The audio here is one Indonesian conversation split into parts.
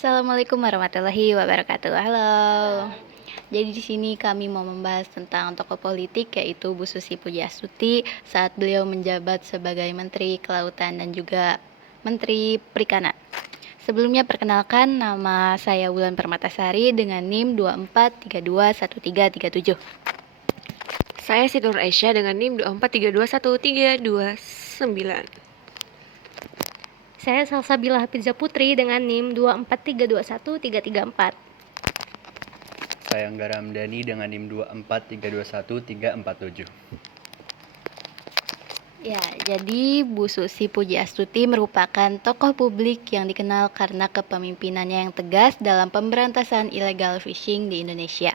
Assalamualaikum warahmatullahi wabarakatuh. Halo. Jadi di sini kami mau membahas tentang tokoh politik yaitu Bu Susi Pujiastuti saat beliau menjabat sebagai Menteri Kelautan dan juga Menteri Perikanan. Sebelumnya perkenalkan, nama saya Wulan Permatasari dengan NIM 24321337. Saya Siti Nur Aisyah dengan NIM 24321329. Saya Salsabila Hafizah Putri dengan NIM 24321334. Saya Anggara Hamdani dengan NIM 24321347. Ya, jadi Bu Susi Pujiastuti merupakan tokoh publik yang dikenal karena kepemimpinannya yang tegas dalam pemberantasan illegal fishing di Indonesia.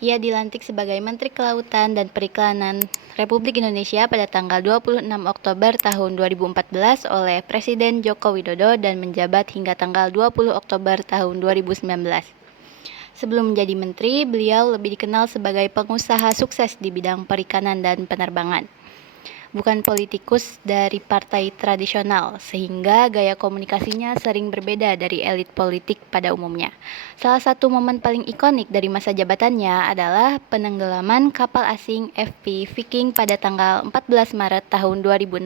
Ia dilantik sebagai Menteri Kelautan dan Perikanan Republik Indonesia pada tanggal 26 Oktober tahun 2014 oleh Presiden Joko Widodo dan menjabat hingga tanggal 20 Oktober tahun 2019. Sebelum menjadi menteri, beliau lebih dikenal sebagai pengusaha sukses di bidang perikanan dan penerbangan. Bukan politikus dari partai tradisional, sehingga gaya komunikasinya sering berbeda dari elit politik pada umumnya. Salah satu momen paling ikonik dari masa jabatannya adalah penenggelaman kapal asing FP Viking pada tanggal 14 Maret tahun 2016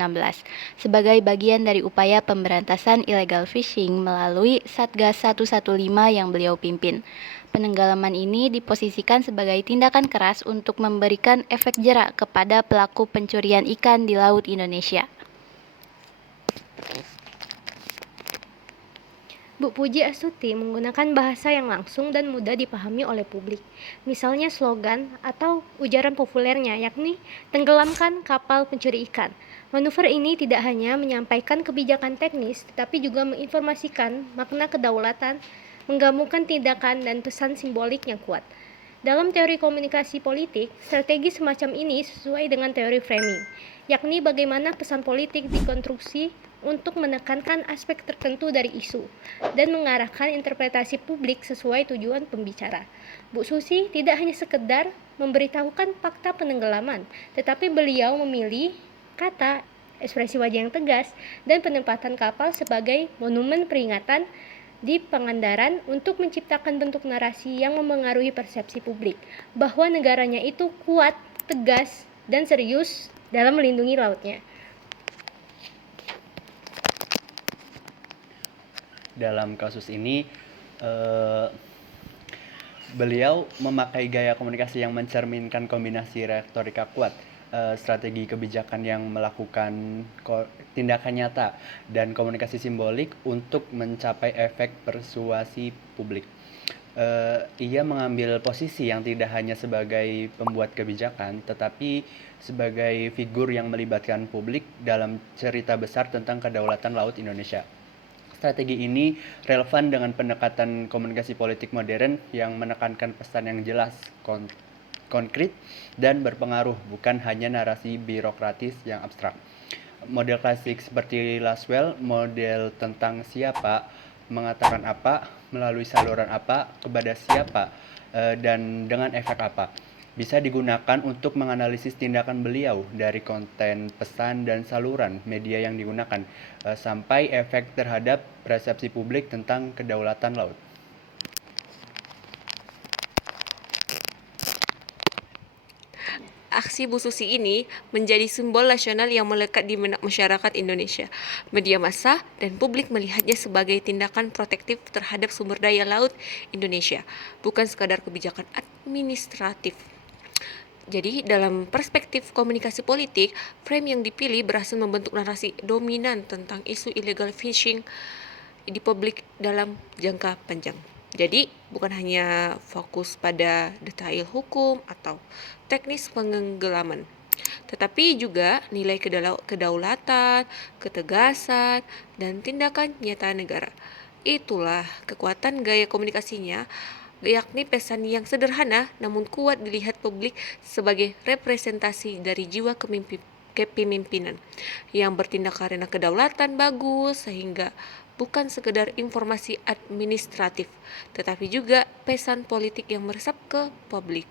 sebagai bagian dari upaya pemberantasan illegal fishing melalui Satgas 115 yang beliau pimpin. Penenggelaman ini diposisikan sebagai tindakan keras untuk memberikan efek jerak kepada pelaku pencurian ikan di Laut Indonesia. Bu Pujiastuti menggunakan bahasa yang langsung dan mudah dipahami oleh publik. Misalnya slogan atau ujaran populernya yakni tenggelamkan kapal pencuri ikan. Manuver ini tidak hanya menyampaikan kebijakan teknis, tetapi juga menginformasikan makna kedaulatan, menggabungkan tindakan dan pesan simbolik yang kuat. Dalam teori komunikasi politik, strategi semacam ini sesuai dengan teori framing, yakni bagaimana pesan politik dikonstruksi untuk menekankan aspek tertentu dari isu dan mengarahkan interpretasi publik sesuai tujuan pembicara. Bu Susi tidak hanya sekedar memberitahukan fakta penenggelaman, tetapi beliau memilih kata, ekspresi wajah yang tegas, dan penempatan kapal sebagai monumen peringatan di Pangandaran untuk menciptakan bentuk narasi yang memengaruhi persepsi publik bahwa negaranya itu kuat, tegas, dan serius dalam melindungi lautnya. Dalam kasus ini, beliau memakai gaya komunikasi yang mencerminkan kombinasi retorika kuat, strategi kebijakan yang melakukan tindakan nyata, dan komunikasi simbolik untuk mencapai efek persuasi publik. Ia mengambil posisi yang tidak hanya sebagai pembuat kebijakan, tetapi sebagai figur yang melibatkan publik dalam cerita besar tentang kedaulatan laut Indonesia. Strategi ini relevan dengan pendekatan komunikasi politik modern yang menekankan pesan yang jelas, konkret, dan berpengaruh, bukan hanya narasi birokratis yang abstrak. Model klasik seperti Laswell, model tentang siapa, mengatakan apa, melalui saluran apa, kepada siapa, dan dengan efek apa, bisa digunakan untuk menganalisis tindakan beliau dari konten pesan dan saluran media yang digunakan, sampai efek terhadap persepsi publik tentang kedaulatan laut. Aksi Bu Susi ini menjadi simbol nasional yang melekat di benak masyarakat Indonesia. Media massa dan publik melihatnya sebagai tindakan protektif terhadap sumber daya laut Indonesia, bukan sekadar kebijakan administratif. Jadi, dalam perspektif komunikasi politik, frame yang dipilih berhasil membentuk narasi dominan tentang isu illegal fishing di publik dalam jangka panjang. Jadi, bukan hanya fokus pada detail hukum atau teknis penenggelaman, tetapi juga nilai kedaulatan, ketegasan, dan tindakan nyata negara. Itulah kekuatan gaya komunikasinya, yakni pesan yang sederhana namun kuat dilihat publik sebagai representasi dari jiwa kepemimpinan yang bertindak karena kedaulatan bagus, sehingga bukan sekedar informasi administratif, tetapi juga pesan politik yang meresap ke publik.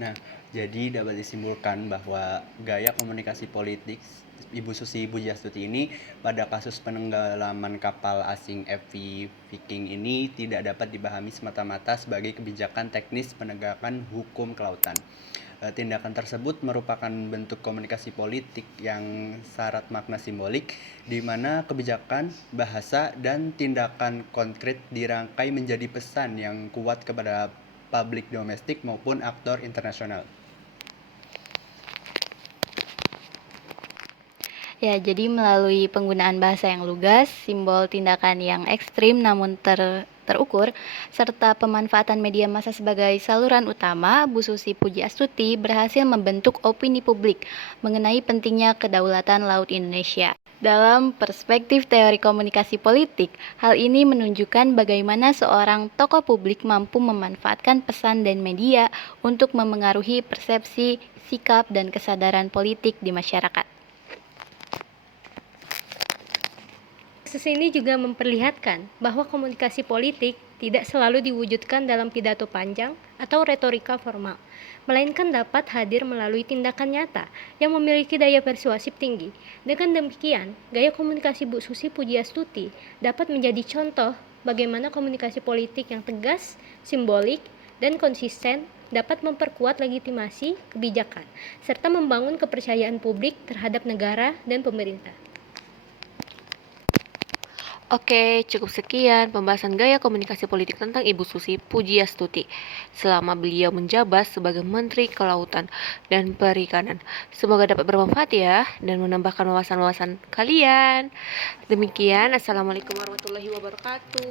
Nah, Jadi dapat disimpulkan bahwa gaya komunikasi politik Ibu Susi Pujiastuti ini pada kasus penenggelaman kapal asing FV Viking ini tidak dapat dipahami semata-mata sebagai kebijakan teknis penegakan hukum kelautan. Tindakan tersebut merupakan bentuk komunikasi politik yang syarat makna simbolik, di mana kebijakan, bahasa, dan tindakan konkret dirangkai menjadi pesan yang kuat kepada publik domestik maupun aktor internasional. Ya, jadi melalui penggunaan bahasa yang lugas, simbol tindakan yang ekstrim namun terukur, serta pemanfaatan media massa sebagai saluran utama, Bu Susi Pujiastuti berhasil membentuk opini publik mengenai pentingnya kedaulatan laut Indonesia. Dalam perspektif teori komunikasi politik, hal ini menunjukkan bagaimana seorang tokoh publik mampu memanfaatkan pesan dan media untuk memengaruhi persepsi, sikap, dan kesadaran politik di masyarakat. Kasus ini juga memperlihatkan bahwa komunikasi politik tidak selalu diwujudkan dalam pidato panjang atau retorika formal, melainkan dapat hadir melalui tindakan nyata yang memiliki daya persuasif tinggi. Dengan demikian, gaya komunikasi Bu Susi Pujiastuti dapat menjadi contoh bagaimana komunikasi politik yang tegas, simbolik, dan konsisten dapat memperkuat legitimasi kebijakan, serta membangun kepercayaan publik terhadap negara dan pemerintah. Oke, cukup sekian pembahasan gaya komunikasi politik tentang Ibu Susi Pujiastuti selama beliau menjabat sebagai Menteri Kelautan dan Perikanan. Semoga dapat bermanfaat ya dan menambahkan wawasan-wawasan kalian. Demikian, Assalamualaikum warahmatullahi wabarakatuh.